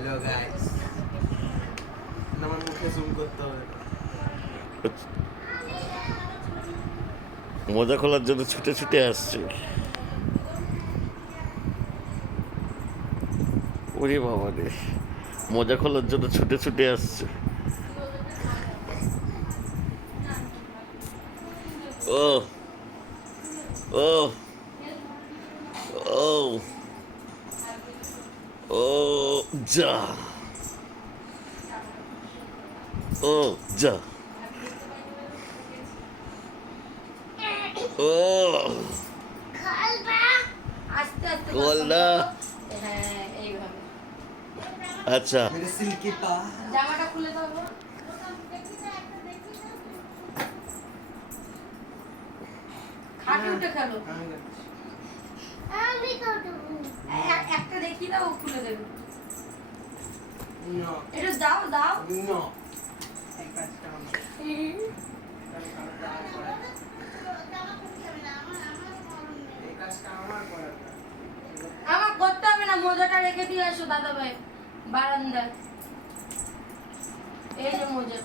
Hello guys, আমার মুখে zoom করতে হবে না। মজা খোলার জন্য ছুটে ছুটে আসছে। ওরে বাবা রে, মজা খোলার জন্য ছুটে ছুটে আসছে। ও ও ও ও যা, ও যা, ও আস্তে আস্তে কল না। হ্যাঁ এইভাবে আচ্ছা মেরে সিল্কি পা। জামাটা খুলে দাও গো। খাটে উঠে খেলো। আমি করছি। একটা দেখিয়ে দাও, ও খুলে দেবে। No, একটু দাও দাও। no. এই কাজটা আমার। এই কাজটা আমার করার না। আমার করতে হবে না, মোজাটা রেখে দিয়ে আসো দাদা ভাই বারান্দায়। এই যে মোজা।